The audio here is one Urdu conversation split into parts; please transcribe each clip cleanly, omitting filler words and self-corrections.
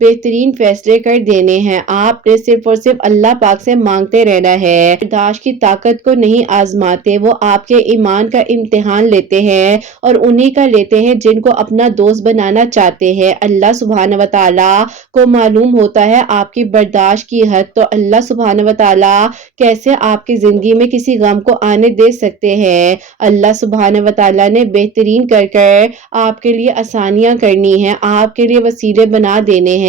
بہترین فیصلے کر دینے ہیں۔ آپ نے صرف اور صرف اللہ پاک سے مانگتے رہنا ہے۔ برداشت کی طاقت کو نہیں آزماتے، وہ آپ کے ایمان کا امتحان لیتے ہیں اور انہی کا لیتے ہیں جن کو اپنا دوست بنانا چاہتے ہیں۔ اللہ سبحانہ و تعالیٰ کو معلوم ہوتا ہے آپ کی برداشت کی حد، تو اللہ سبحانہ و تعالیٰ کیسے آپ کی زندگی میں کسی غم کو آنے دے سکتے ہیں۔ اللہ سبحانہ و تعالیٰ نے بہترین کر کر آپ کے لیے آسانیاں کرنی ہیں، آپ کے لیے وسیلے بنا دینے ہیں۔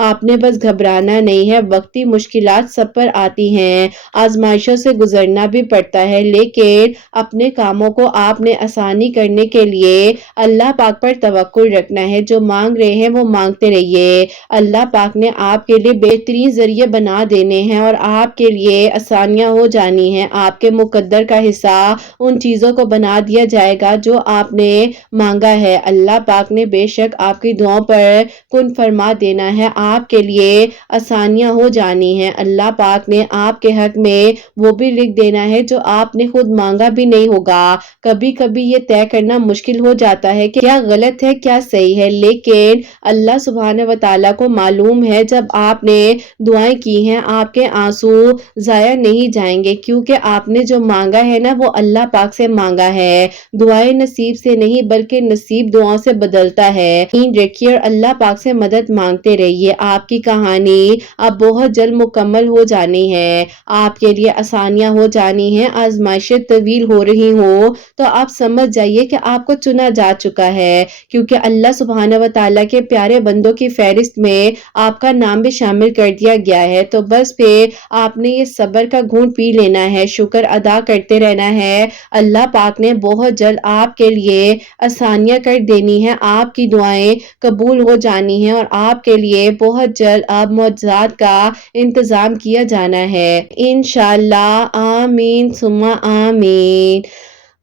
آپ نے بس گھبرانا نہیں ہے۔ وقتی مشکلات سب پر آتی ہیں، آزمائشوں سے گزرنا بھی پڑتا ہے، لیکن اپنے کاموں کو آپ نے آسانی کرنے کے لیے اللہ پاک پر توکل رکھنا ہے۔ جو مانگ رہے ہیں وہ مانگتے رہیے، اللہ پاک نے آپ کے لیے بہترین ذریعے بنا دینے ہیں اور آپ کے لیے آسانیاں ہو جانی ہیں۔ آپ کے مقدر کا حصہ ان چیزوں کو بنا دیا جائے گا جو آپ نے مانگا ہے۔ اللہ پاک نے بے شک آپ کی دعاؤں پر کن فرما دینا ہے، آپ کے لیے آسانیاں ہو جانی ہیں۔ اللہ پاک نے آپ کے حق میں وہ بھی لکھ دینا ہے جو آپ نے خود مانگا بھی نہیں ہوگا۔ کبھی کبھی یہ طے کرنا مشکل ہو جاتا ہے کہ کیا غلط ہے کیا صحیح ہے، لیکن اللہ سبحانہ و تعالیٰ کو معلوم ہے جب آپ نے دعائیں کی ہیں آپ کے آنسو ضائع نہیں جائیں گے، کیونکہ آپ نے جو مانگا ہے نا وہ اللہ پاک سے مانگا ہے۔ دعائیں نصیب سے نہیں بلکہ نصیب دعاؤں سے بدلتا ہے۔ یقین رکھیے اور اللہ پاک سے مدد مانگتے رہیے، آپ کی کہانی اب بہت جلد مکمل ہو جانی ہے، آپ کے لیے آسانیاں ہو جانی ہیں۔ آزمائشیں طویل ہو رہی ہوں تو آپ سمجھ جائیے کہ آپ کو چنا جا چکا ہے، کیونکہ اللہ سبحانہ و تعالیٰ کے پیارے بندوں کی فہرست میں آپ کا نام بھی شامل کر دیا گیا ہے۔ تو بس پھر آپ نے یہ صبر کا گھونٹ پی لینا ہے، شکر ادا کرتے رہنا ہے۔ اللہ پاک نے بہت جلد آپ کے لیے آسانیاں کر دینی ہیں، آپ کی دعائیں قبول ہو جانی ہیں اور آپ کے لیے بہت جلد اب معجزات کا انتظام کیا جانا ہے، انشاءاللہ۔ آمین ثم آمین۔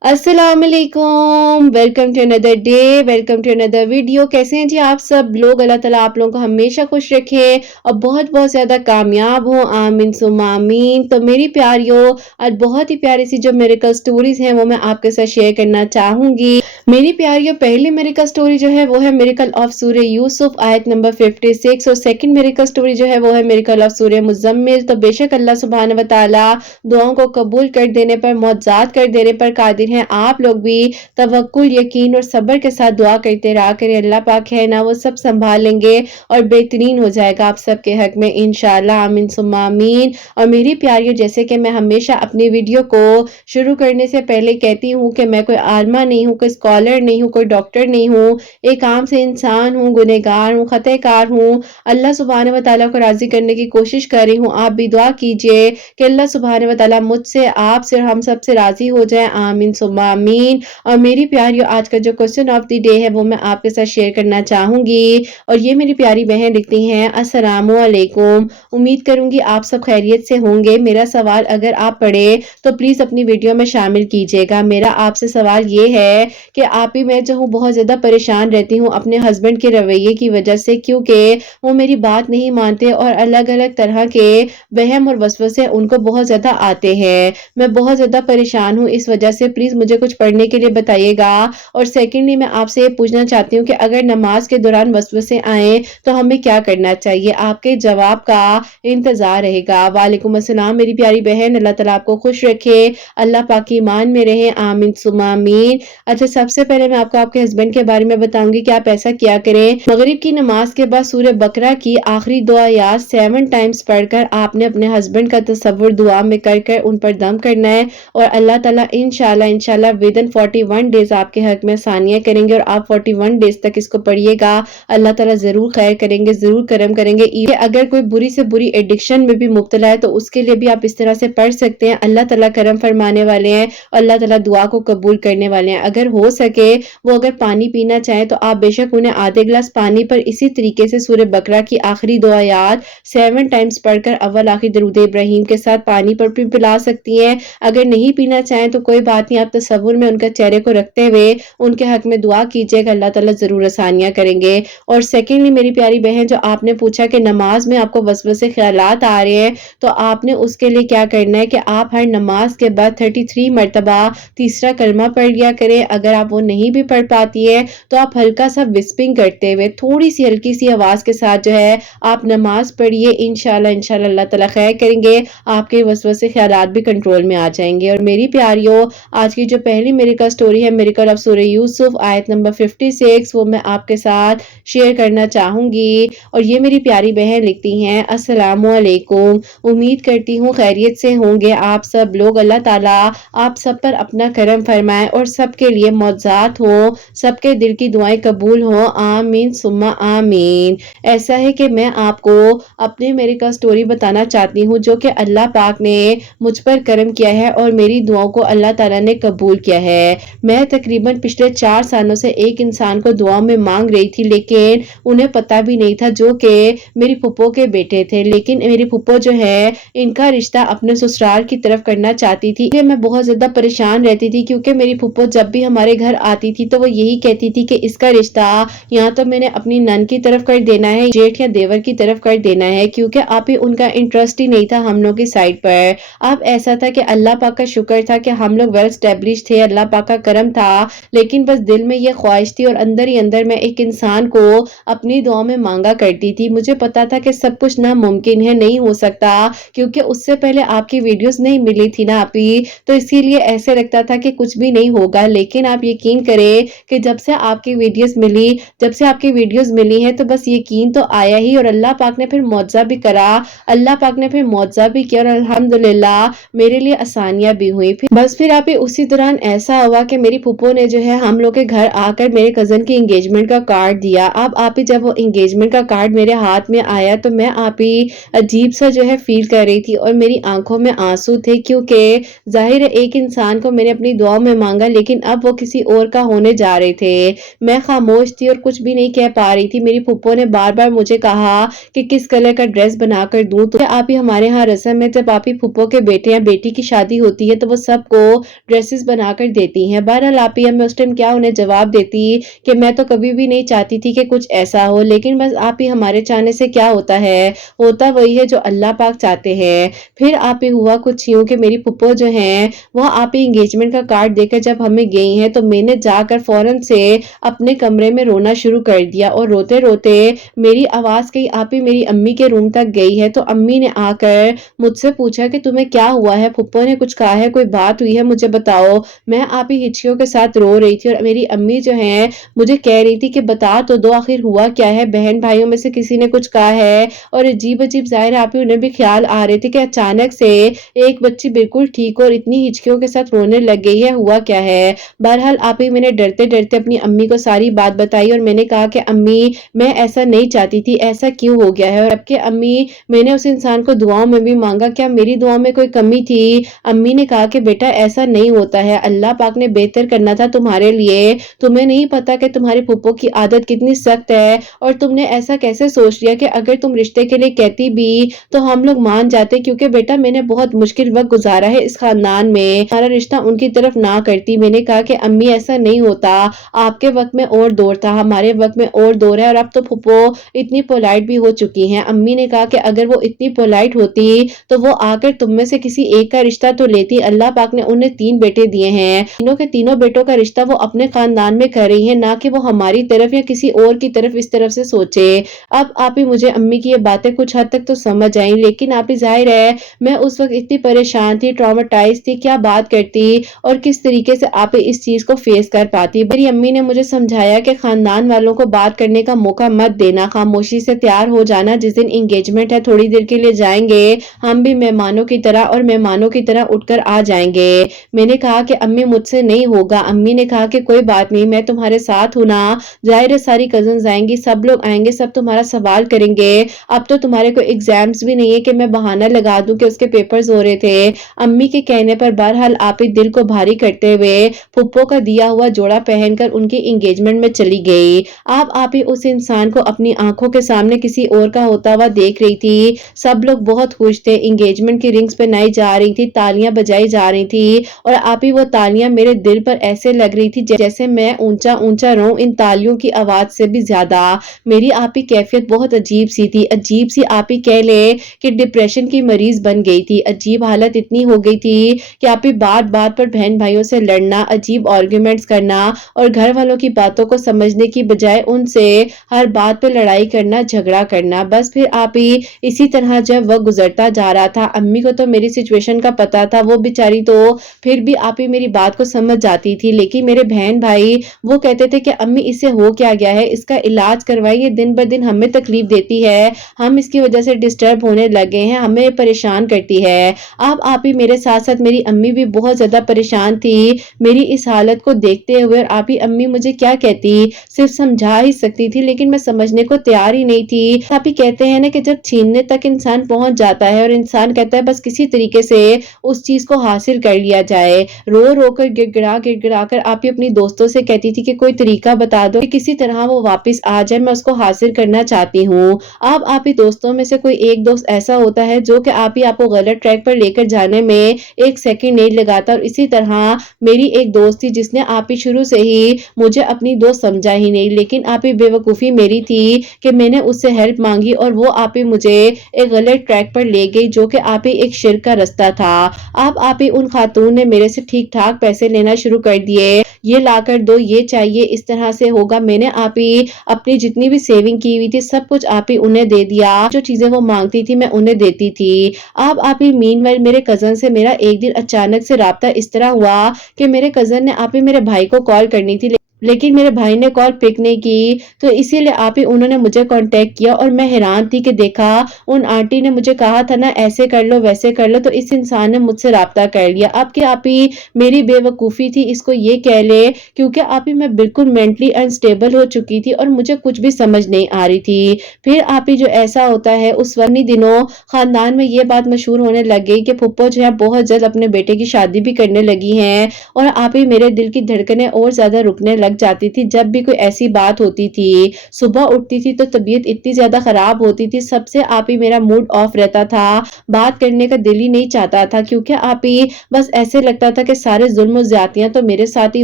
السلام علیکم، ویلکم ٹو اندر ڈے، ویلکم ٹو اندر ویڈیو۔ کیسے ہیں جی آپ سب لوگ؟ اللہ تعالیٰ آپ لوگوں کو ہمیشہ خوش رکھے اور بہت بہت زیادہ کامیاب ہوں، آمین ثم آمین۔ تو میری پیاریوں، آج بہت ہی پیاری سی جو میریکل سٹوریز ہیں وہ میں آپ کے ساتھ شیئر کرنا چاہوں گی۔ میری پیاریوں، پہلی میریکل سٹوری جو ہے وہ ہے میریکل آف سورہ یوسف آیت نمبر 56، اور سیکنڈ میریکل سٹوری جو ہے وہ ہے میریکل آف سورہ مزمل۔ تو بے شک اللہ سبحانہ و تعالیٰ دعاؤں کو قبول کر دینے پر، معجزات کر دینے پر قادر ہیں۔ آپ لوگ بھی توکل، یقین اور صبر کے ساتھ دعا کرتے رہا کریں، اللہ پاک ہے نا وہ سب سنبھال لیں گے اور بہترین ہو جائے گا آپ سب کے حق میں، انشاءاللہ، آمین ثم آمین۔ اور میری پیاریوں، جیسے کہ میں ہمیشہ اپنی ویڈیو کو شروع کرنے سے پہلے کہتی ہوں کہ میں کوئی عالمہ نہیں ہوں، کوئی اسکالر نہیں ہوں، کوئی ڈاکٹر نہیں ہوں، ایک عام سے انسان ہوں، گنہگار ہوں، خطا کار ہوں، اللہ سبحانہ و تعالیٰ کو راضی کرنے کی کوشش کر رہی ہوں۔ آپ بھی دعا کیجئے کہ اللہ سبحانہ و تعالیٰ مجھ سے، آپ سے اور ہم سب سے راضی ہو جائے، آمین ثم آمین۔ اور میری پیاریوں، آج کا جو کوسچن آف دی ڈے ہے وہ میں آپ کے ساتھ شیئر کرنا چاہوں گی، اور یہ میری پیاری بہن لکھتی ہیں، السلام علیکم، امید کروں گی آپ سب خیریت سے ہوں گے۔ میرا سوال اگر آپ پڑھے تو پلیز اپنی ویڈیو میں شامل کیجئے گا۔ میرا آپ سے سوال یہ ہے کہ آپ ہی میں جو ہوں بہت زیادہ پریشان رہتی ہوں اپنے ہسبینڈ کے رویے کی وجہ سے، کیونکہ وہ میری بات نہیں مانتے اور الگ الگ طرح کے وہم اور وسوسے ان کو بہت زیادہ آتے ہیں۔ میں بہت زیادہ پریشان ہوں اس وجہ سے، پلیز مجھے کچھ پڑھنے کے لیے بتائیے گا۔ اور سیکنڈلی میں آپ سے یہ پوچھنا چاہتی ہوں کہ اگر نماز کے دوران وسوسے آئیں تو ہمیں کیا کرنا چاہیے؟ آپ کے جواب کا انتظار رہے گا۔ وعلیکم السلام میری پیاری بہن، اللہ تعالیٰ آپ کو خوش رکھے، اللہ پاک ایمان میں رہیں، آمین ثم آمین۔ اچھا، سب سے پہلے میں آپ کو آپ کے ہسبینڈ کے بارے میں بتاؤں گی کہ آپ ایسا کیا کریں۔ مغرب کی نماز کے بعد سورہ بقرہ کی آخری دو آیات 7 ٹائمز پڑھ کر آپ نے اپنے ہسبینڈ کا تصور دعا میں کر کر ان پر دم کرنا ہے، اور اللہ تعالیٰ انشاءاللہ ودن 41 ڈیز آپ کے حق میں آسانیاں کریں گے، اور آپ 41 ڈیز تک اس کو پڑھیے گا، اللہ تعالیٰ ضرور خیر کریں گے، ضرور کرم کریں گے۔ یہ اگر کوئی بری سے بری ایڈکشن میں بھی مبتلا ہے تو اس کے لیے بھی آپ اس طرح سے پڑھ سکتے ہیں، اللہ تعالیٰ کرم فرمانے والے ہیں اور اللہ تعالیٰ دعا کو قبول کرنے والے ہیں۔ اگر ہو سکے وہ اگر پانی پینا چاہیں تو آپ بے شک انہیں آدھے گلاس پانی پر اسی طریقے سے سورہ بقرہ کی آخری دو آیات 7 ٹائمز پڑھ کر اول آخر درود ابراہیم کے ساتھ پانی پر بھی پلا سکتی ہیں۔ اگر نہیں پینا چاہیں تو کوئی بات نہیں، آپ تصور میں ان کا چہرے کو رکھتے ہوئے ان کے حق میں دعا کیجیے گا، اللہ تعالیٰ ضرور آسانیاں کریں گے۔ اور سیکنڈلی میری پیاری بہن، جو آپ نے پوچھا کہ نماز میں آپ کو وسوسے خیالات آ رہے ہیں، تو آپ نے اس کے لیے کیا کرنا ہے کہ آپ ہر نماز کے بعد 33 مرتبہ تیسرا کلمہ پڑھ لیا کریں۔ اگر آپ وہ نہیں بھی پڑھ پاتی ہے تو آپ ہلکا سا وسپنگ کرتے ہوئے تھوڑی سی ہلکی سی آواز کے ساتھ جو ہے آپ نماز پڑھیے، انشاءاللہ اللہ تعالیٰ خیر کریں گے، آپ کے وسوسے خیالات بھی کنٹرول میں آ جائیں گے۔ اور میری پیاریوں، آج کی جو پہلی میریکل سٹوری ہے، میریکل آف سورہ یوسف آیت نمبر 56، وہ میں آپ کے ساتھ شیئر کرنا چاہوں گی۔ اور یہ میری پیاری بہن لکھتی ہیں، السلام علیکم، امید کرتی ہوں خیریت سے ہوں گے آپ سب لوگ۔ اللہ تعالیٰ آپ سب پر اپنا کرم فرمائے اور سب کے لیے معجزات ہوں، سب کے دل کی دعائیں قبول ہوں، آمین ثم آمین۔ ایسا ہے کہ میں آپ کو اپنی میریکل سٹوری بتانا چاہتی ہوں جو کہ اللہ پاک نے مجھ پر کرم کیا ہے اور میری دعاؤں کو اللہ تعالیٰ نے قبول کیا ہے۔ میں تقریباً پچھلے 4 سالوں سے ایک انسان کو دعاؤں میں مانگ رہی تھی، لیکن انہیں پتا بھی نہیں تھا، جو کہ میری پھپھو کے بیٹے تھے۔ لیکن میری پھپھو جو ہے ان کا رشتہ اپنے سسرال کی طرف کرنا چاہتی تھی۔ میں بہت زیادہ پریشان رہتی تھی، کیونکہ میری پھپھو جب بھی ہمارے گھر آتی تھی تو وہ یہی کہتی تھی کہ اس کا رشتہ یا تو میں نے اپنی نن کی طرف کر دینا ہے، جیٹھ یا دیور کی طرف کر دینا ہے، کیونکہ آپ ہی ان کا انٹرسٹ ہی نہیں تھا ہم لوگ کی سائڈ پر۔ اب ایسا تھا کہ اللہ پاک کا شکر تھا کہ ہم لوگ ویل اسٹیبلش تھے، اللہ پاک کا کرم تھا، لیکن بس دل میں یہ خواہش تھی اور اندر ہی اندر میں ایک انسان کو اپنی دعاؤں میں مانگا کرتی تھی۔ مجھے پتا تھا کہ سب کچھ ناممکن ہے، نہیں ہو سکتا، کیونکہ اس سے پہلے آپ کی ویڈیوز نہیں ملی تھی نا آپ ہی، تو اسی لیے ایسے لگتا تھا کہ کچھ بھی نہیں ہوگا۔ لیکن آپ یقین کریں کہ جب سے آپ کی ویڈیوز ملی ہیں تو بس یقین تو آیا ہی، اور اللہ پاک نے پھر معجزہ بھی کرا، اللہ پاک نے پھر معجزہ بھی کیا، اور الحمدللہ میرے لیے آسانیاں بھی ہوئی۔ پھر آپ ہی اسی دوران ایسا ہوا کہ میری پھپھو نے جو ہے ہم لوگ کے گھر آ کر میرے کزن کی انگیجمنٹ کا کارڈ دیا۔ اب آپ ہی جب وہ انگیجمنٹ کا کارڈ میرے ہاتھ میں آیا تو میں آپ ہی عجیب سا جو ہے فیل کر رہی تھی، اور میری آنکھوں میں آنسو تھے، کیونکہ ظاہر ہے ایک انسان کو میں نے اپنی دعاؤں میں مانگا، لیکن اب وہ کسی اور کا ہونے جا رہے تھے۔ میں خاموش تھی اور کچھ بھی نہیں کہہ پا رہی تھی۔ میری پھپھو نے بار بار مجھے کہا کہ کس کلر کا ڈریس بنا کر دوں، تو آپ ہی ہمارے ہاں رسم ہے، جب آپ ہی پھپھو کے بیٹے یا بیٹی کی شادی ہوتی ہے تو وہ سب کو ڈریسز بنا کر دیتی ہیں۔ بہرحال آپ ہی میں اس ٹائم کیا انہیں جواب دیتی کہ میں تو کبھی بھی نہیں چاہتی تھی کہ کچھ ایسا ہو، لیکن بس آپ ہی ہمارے چاہنے سے کیا ہوتا ہے، ہوتا وہی ہے جو اللہ پاک چاہتے ہیں۔ پھر آپ ہی ہوا کچھ یوں کہ میری پھپھو جو ہیں وہ آپ ہی انگیجمنٹ کا کارڈ دے کر جب ہمیں گئی ہیں تو میں نے جا کر فوراً سے اپنے کمرے میں رونا شروع کر دیا، اور روتے روتے میری آواز کہیں آپ ہی میری امی کے روم تک گئی ہے، تو امی نے آ کر مجھ سے پوچھا کہ تمہیں کیا ہوا ہے، پھپھو نے کچھ کہا ہے، کوئی بات ہوئی ہے، مجھے بتاؤ۔ میں آپ ہی ہچکیوں کے ساتھ رو رہی تھی، اور میری امی جو ہیں مجھے کہہ رہی تھی کہ بتا تو دو آخر ہوا کیا ہے، بہن بھائیوں میں سے کسی نے کچھ کہا ہے، اور عجیب ظاہر آپ ہی انہیں بھی خیال آ رہے تھے کہ اچانک سے ایک بچی بالکل ٹھیک اور اتنی ہچکیوں کے ساتھ رونے لگ گئی ہے، ہوا کیا ہے۔ بہرحال آپ ہی میں نے ڈرتے ڈرتے اپنی امی کو ساری بات بتائی، اور میں نے کہا کہ امی میں ایسا نہیں چاہتی تھی، ایسا کیوں ہو گیا ہے، اور اب کہ امی میں نے اس انسان کو دعاؤں میں بھی مانگا، کیا میری دعاؤں میں کوئی کمی تھی؟ امی نے کہا کہ بیٹا ایسا نہیں ہوتا ہے، اللہ پاک نے بہتر کرنا تھا تمہارے لیے، تمہیں نہیں پتا کہ تمہاری پھپھو کی عادت کتنی سخت ہے، اور تم نے ایسا کیسے سوچ لیا کہ اگر تم رشتے کے لیے کہتی بھی تو ہم لوگ مان جاتے، کیونکہ بیٹا میں نے بہت مشکل وقت گزارا ہے اس خاندان میں، ہمارا رشتہ ان کی طرف نہ کرتی۔ میں نے کہا کہ امی ایسا نہیں ہوتا، آپ کے وقت میں اور دور تھا، ہمارے وقت میں اور دور ہے، اور اب تو پھپھو اتنی پولائٹ بھی ہو چکی ہیں۔ امی نے کہا کہ اگر وہ اتنی پولائٹ ہوتی تو وہ آ کر تم میں سے کسی ایک کا رشتہ تو لیتی، اللہ پاک نے انہیں 3 بیٹے دیے ہیں، تینوں کے تینوں بیٹوں کا رشتہ وہ اپنے خاندان میں کر رہی ہیں، نہ کہ وہ ہماری طرف یا کسی اور کی طرف اس طرف سے سوچے۔ اب آپ ہی مجھے امی کی یہ باتیں کچھ حد تک تو سمجھ آئیں، لیکن آپ ہی ظاہر ہے میں اس وقت اتنی پریشان تھی، ٹرامیٹائز تھی، کیا بات کرتی اور کس طریقے سے آپ اس چیز کو فیس کر پاتی۔ میری امی نے مجھے سمجھایا کہ خاندان والوں کو بات کرنے کا موقع مت دینا، خاموشی سے تیار ہو جانا، جس دن انگیجمنٹ ہے تھوڑی دیر کے لیے جائیں گے ہم بھی مہمانوں کی طرح، اور مہمانوں کی طرح اٹھ کر آ جائیں گے۔ میں نے کہا کہ امی مجھ سے نہیں ہوگا۔ امی نے کہا کہ کوئی بات نہیں، میں تمہارے ساتھ ہوں نا، ظاہر ہے ساری کزنز آئیں گی، سب لوگ آئیں گے، سب تمہارا سوال کریں گے، اب تو تمہارے کوئی ایگزامز بھی نہیں ہے کہ میں بہانہ لگا دوں کہ اس کے پیپرز ہو رہے تھے۔ امی کے کہنے پر بہرحال آپ ہی دل کو بھاری کرتے ہوئے پھپھو کا دیا ہوا جوڑا پہن کر ان کی انگیجمنٹ میں چلی گئی۔ اب آپ ہی اس انسان کو اپنی آنکھوں کے سامنے کسی اور کا ہوتا ہوا دیکھ رہی تھی، سب لوگ بہت خوش تھے، انگیجمنٹ کی رنگز پہنائی جا رہی تھی، تالیاں بجائی جا رہی تھی، اور آپ آپ ہی وہ تالیاں میرے دل پر ایسے لگ رہی تھی جیسے میں اونچا اونچا رہوں ان تالیوں کی آواز سے بھی زیادہ۔ میری آپ ہی کیفیت بہت عجیب سی تھی، عجیب سی آپ ہی کہہ لے کہ ڈپریشن کی مریض بن گئی تھی۔ عجیب حالت اتنی ہو گئی تھی کہ آپ ہی بات بات پر بہن بھائیوں سے لڑنا، عجیب آرگیومنٹس کرنا اور گھر والوں کی باتوں کو سمجھنے کی بجائے ان سے ہر بات پہ لڑائی کرنا، جھگڑا کرنا۔ بس پھر آپ ہی اسی طرح جب وقت گزرتا جا رہا تھا، امی کو تو میری سچویشن کا پتا تھا، وہ بیچاری تو پھر بھی آپ ہی میری بات کو سمجھ جاتی تھی، لیکن میرے بہن بھائی وہ کہتے تھے کہ امی اس سے ہو کیا گیا ہے، اس کا علاج کروائیے، یہ دن بہ دن ہمیں تکلیف دیتی ہے، ہم اس کی وجہ سے ڈسٹرب ہونے لگے ہیں، ہمیں پریشان کرتی ہے۔ اب آپ ہی میرے ساتھ ساتھ میری امی بھی بہت زیادہ پریشان تھی میری اس حالت کو دیکھتے ہوئے، اور آپ ہی امی مجھے کیا کہتی، صرف سمجھا ہی سکتی تھی لیکن میں سمجھنے کو تیار ہی نہیں تھی۔ آپ ہی کہتے ہیں نا کہ جب چھیننے تک انسان پہنچ جاتا ہے اور انسان کہتا ہے بس کسی طریقے سے اس چیز کو حاصل کر لیا جائے، رو رو کر گڑ گڑا کر آپ ہی اپنی دوستوں سے کہتی تھی کہ کوئی طریقہ بتا دو کہ کسی طرح وہ واپس آ جائے، میں اس کو حاصل کرنا چاہتی ہوں۔ اب آپ ہی دوستوں میں سے کوئی ایک دوست ایسا ہوتا ہے جو کہ آپ ہی آپ کو غلط ٹریک پر لے کر جانے میں ایک سیکنڈ نہیں لگاتا، اور اسی طرح میری ایک دوست تھی جس نے آپ ہی شروع سے ہی مجھے اپنی دوست سمجھا ہی نہیں، لیکن آپ ہی بے وقوفی میری تھی کہ میں نے اس سے ہیلپ مانگی اور وہ آپ ہی مجھے ایک غلط ٹریک پر لے گئی جو کہ آپ ہی ایک شرک کا رستہ تھا۔ اب آپ ہی ان خاتون نے میرے سے ٹھیک ٹھاک پیسے لینا شروع کر دیے، یہ لا کر دو، یہ چاہیے، اس طرح سے ہوگا۔ میں نے آپ ہی اپنی جتنی بھی سیونگ کی ہوئی تھی سب کچھ آپ ہی انہیں دے دیا، جو چیزیں وہ مانگتی تھی میں انہیں دیتی تھی۔ اب آپ ہی مین وائل میرے کزن سے میرا ایک دن اچانک سے رابطہ اس طرح ہوا کہ میرے کزن نے آپ ہی میرے بھائی کو کال کرنی تھی لیکن میرے بھائی نے کال پک نہیں کی، تو اسی لیے آپ ہی انہوں نے مجھے کانٹیکٹ کیا، اور میں حیران تھی کہ دیکھا ان آنٹی نے مجھے کہا تھا نا ایسے کر لو ویسے کر لو، تو اس انسان نے مجھ سے رابطہ کر لیا۔ اب کہ آپ ہی میری بے وقوفی تھی اس کو یہ کہہ لے، کیونکہ آپ ہی میں بالکل مینٹلی انسٹیبل ہو چکی تھی اور مجھے کچھ بھی سمجھ نہیں آ رہی تھی۔ پھر آپ ہی جو ایسا ہوتا ہے اس وقت دنوں خاندان میں یہ بات مشہور ہونے لگ گئی کہ پھپھو جو ہے بہت جلد اپنے بیٹے کی شادی بھی کرنے لگی ہیں، اور آپ ہی میرے دل کی دھڑکنیں اور زیادہ رکنے لگ جاتی تھی جب بھی کوئی ایسی بات ہوتی تھی۔ صبح اٹھتی تھی تو طبیعت اتنی زیادہ خراب ہوتی تھی، سب سے آپ ہی میرا موڈ آف رہتا تھا، بات کرنے کا دل ہی نہیں چاہتا تھا، کیونکہ آپ ہی بس ایسے لگتا تھا کہ سارے ظلم و زیادتیاں تو میرے ساتھ ہی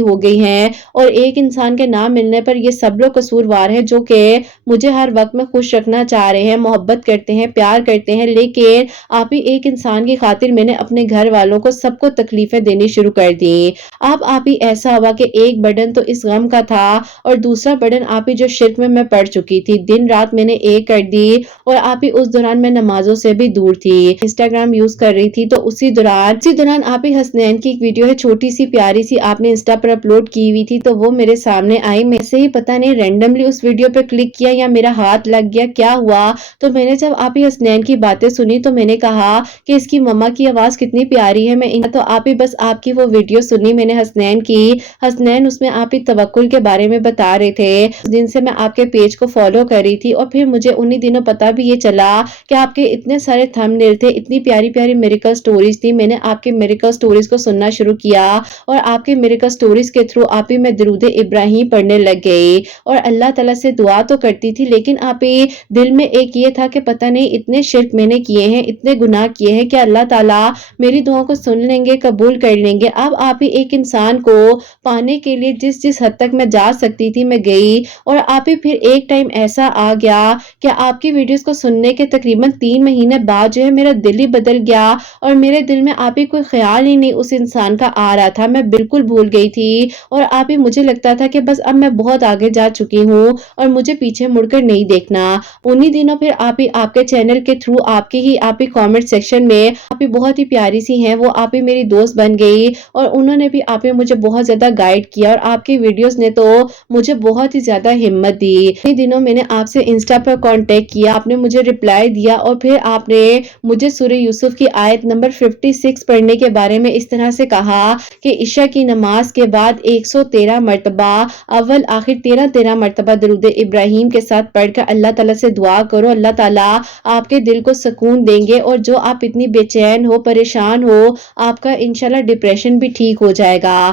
ہو گئی ہیں، اور ایک انسان کے نام ملنے پر یہ سب لوگ قصوروار ہیں جو کہ مجھے ہر وقت میں خوش رکھنا چاہ رہے ہیں، محبت کرتے ہیں، پیار کرتے ہیں، لیکن آپ ہی ایک انسان کی خاطر میں نے اپنے گھر والوں کو سب کو تکلیفیں دینی شروع کر دی۔ اب آپ ہی ایسا ہوا کہ ایک برڈن تو اس غم کا تھا اور دوسرا برڈن آپ ہی جو شرک میں پڑ چکی تھی، دن رات میں نے ایک کر دی، اور آپ ہی اس دوران میں نمازوں سے بھی دور تھی، انسٹاگرام یوز کر رہی تھی، تو اسی دوران آپ ہی حسنین کی ایک ویڈیو ہے چھوٹی سی پیاری سی، آپ نے انسٹا پر اپلوڈ کی ہوئی تھی، تو وہ میرے سامنے آئی، میں سے ہی پتہ نہیں رینڈملی اس ویڈیو پہ کلک کیا یا میرا ہاتھ لگ گیا کیا ہوا، تو میں نے جب آپ ہی حسنین کی باتیں سنی تو میں نے کہا کہ اس کی مما کی آواز کتنی پیاری ہے، تو آپ ہی بس آپ کی وہ ویڈیو سنی میں نے حسنین کی، حسنین اس میں آپ ہی توکل کے بارے میں بتا رہے تھے، اس دن سے میں آپ کے پیج کو فالو کر رہی تھی، اور پھر مجھے انہی دنوں پتا بھی یہ چلا کہ آپ کے اتنے سارے تھمبنیل تھے، اتنی پیاری پیاری میریکل سٹوریز تھی، میں نے آپ کے میریکل سٹوریز کو سننا شروع کیا، اور آپ کے میریکل سٹوریز کے تھرو آپ ہی میں درود ابراہیم پڑھنے لگ گئی، اور اللہ تعالیٰ سے دعا تو کرتی تھی، لیکن آپ ہی دل میں ایک یہ تھا کہ پتہ نہیں اتنے شرک میں نے کیے ہیں، اتنے گناہ کیے ہیں کہ اللہ تعالیٰ میری دعاؤں کو سن لیں گے، قبول کر لیں گے۔ اب آپ ہی ایک انسان کو پانے کے لیے جس حد تک میں جا سکتی تھی میں گئی، اور آپ ہی پھر ایک ٹائم ایسا آ گیا کہ آپ کی ویڈیوز کو سننے کے تقریباً 3 مہینے بعد جو ہے میرا دل ہی بدل گیا، اور میرے دل میں آپ ہی کوئی خیال ہی نہیں اس انسان کا آ رہا تھا، میں بالکل بھول گئی تھی، اور آپ ہی مجھے لگتا تھا کہ بس اب میں بہت آگے جا چکی ہوں اور مجھے پیچھے مڑ کر نہیں دیکھنا۔ انہی دنوں پھر آپ ہی آپ کے چینل کے تھرو آپ ہی کامنٹ سیکشن میں آپ ہی بہت ہی پیاری سی ہیں، وہ آپ ہی میری دوست بن گئی، اور انہوں نے بھی آپ ہی مجھے بہت زیادہ گائیڈ کیا، اور آپ کی ویڈیوز نے تو مجھے بہت ہی زیادہ ہمت دی۔ انہی دنوں میں نے آپ سے انسٹا پر کانٹیکٹ کیا، آپ نے مجھے رپلائی دیا، اور پھر آپ نے مجھے سورہ یوسف کی آیت نمبر 56 پڑھنے کے بارے میں اس طرح سے کہا کہ عشاء کی نماز کے بعد 113 مرتبہ اول آخر 13 مرتبہ درود ابراہیم کے ساتھ پڑھ کر اللہ تعالیٰ سے دعا کرو، اللہ تعالیٰ آپ کے دل کو سکون دیں گے، اور جو آپ اتنی بے چین ہو، پریشان ہو، آپ کا انشاءاللہ ڈپریشن بھی ٹھیک ہو جائے گا۔